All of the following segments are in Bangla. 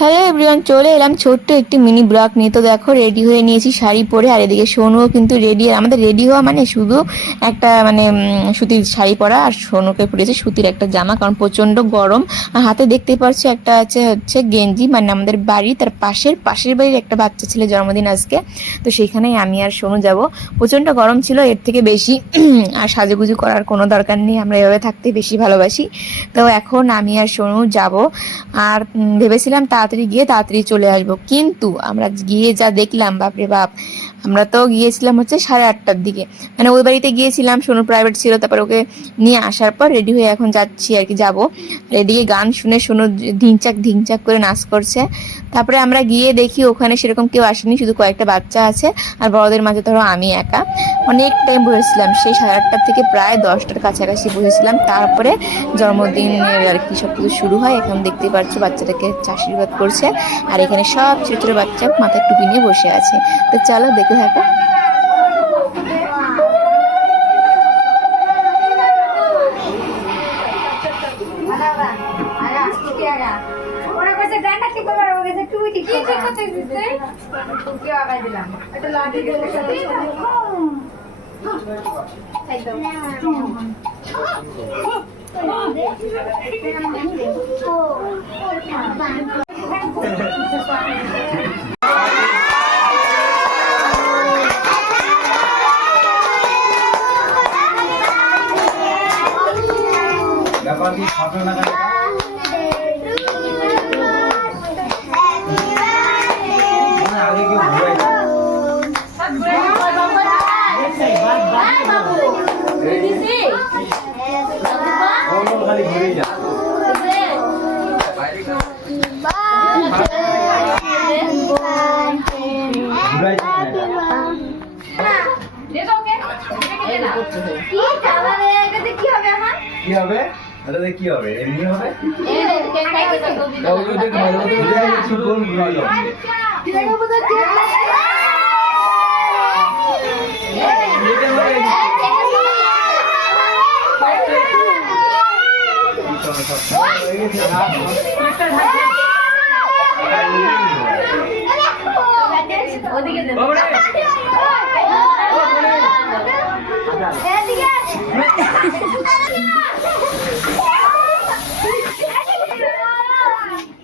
হ্যালো এভরিওয়ান, চলে এলাম ছোট্ট একটি মিনি ব্লগ নিয়ে। তো দেখো রেডি হয়ে নিয়েছি শাড়ি পরে, আর এদিকে সোনুও কিন্তু রেডি। আমাদের রেডি হওয়া মানে শুধু একটা সুতির শাড়ি পরা, আর সোনুকে পরেছে সুতির একটা জামা, কারণ প্রচণ্ড গরম। আর হাতে দেখতে পাচ্ছি একটা হচ্ছে গেঞ্জি, মানে আমাদের বাড়ি তার পাশের বাড়ির একটা বাচ্চা ছেলে জন্মদিন আজকে, তো সেখানেই আমি আর সোনু যাব। প্রচণ্ড গরম ছিল, এর থেকে বেশি আর সাজুগুজু করার কোনো দরকার নেই, আমরা এভাবে থাকতে বেশি ভালোবাসি। তো এখন আমি আর সোনু যাব, আর ভেবেছিলাম তাড়াতাড়ি গিয়ে তাড়াতাড়ি চলে আসবো, কিন্তু আমরা গিয়ে যা দেখলাম বাপরে বাপ। আমরা তো গিয়েছিলাম হচ্ছে 8:30টার দিকে, মানে ওই বাড়িতে গিয়েছিলাম, সোনু প্রাইভেট ছিল, তারপর ওকে নিয়ে আসার পর রেডি হয়ে এখন যাচ্ছি আর কি, যাবো। এদিকে গান শুনে সোনু ধিংচাক ধিংচাক করে নাচ করছে। তারপরে আমরা গিয়ে দেখি ওখানে সেরকম কেউ আসেনি, শুধু কয়েকটা বাচ্চা আছে, আর বড়দের মাঝে ধরো আমি একা। অনেক টাইম বসেছিলাম, সেই 8:30 থেকে প্রায় 10টার কাছাকাছি বসেছিলাম। তারপরে জন্মদিনের আর কি সব কিছু শুরু হয়। এখন দেখতে পাচ্ছ বাচ্চাটাকে আশীর্বাদ করছে, আর এখানে সব ছোট ছোট বাচ্চা মাথায় টুপি নিয়ে বসে আছে। তো চলো দেখে থাকো। কি হবে? এটাতে কি হবে? এমনি হবে?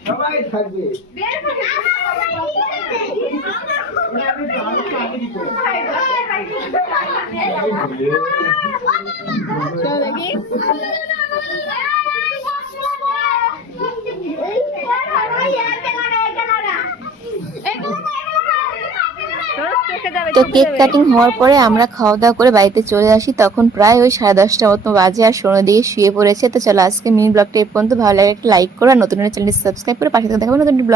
সবাই থাকবে। তো কেক কাটিং হওয়ার পরে আমরা খাওয়া দাওয়া করে বাড়িতে চলে আসি, তখন প্রায় ওই 10:30টার মতো বাজে, আর সোনো দিকে শুয়ে পড়েছে। তো চলো আজকে মিনি ব্লগটা এই পর্যন্ত। ভালো লাগে একটা লাইক করো, আর নতুন চ্যানেলটি সাবস্ক্রাইব করে পাশে থেকে দেখাবো নতুন ব্লগ।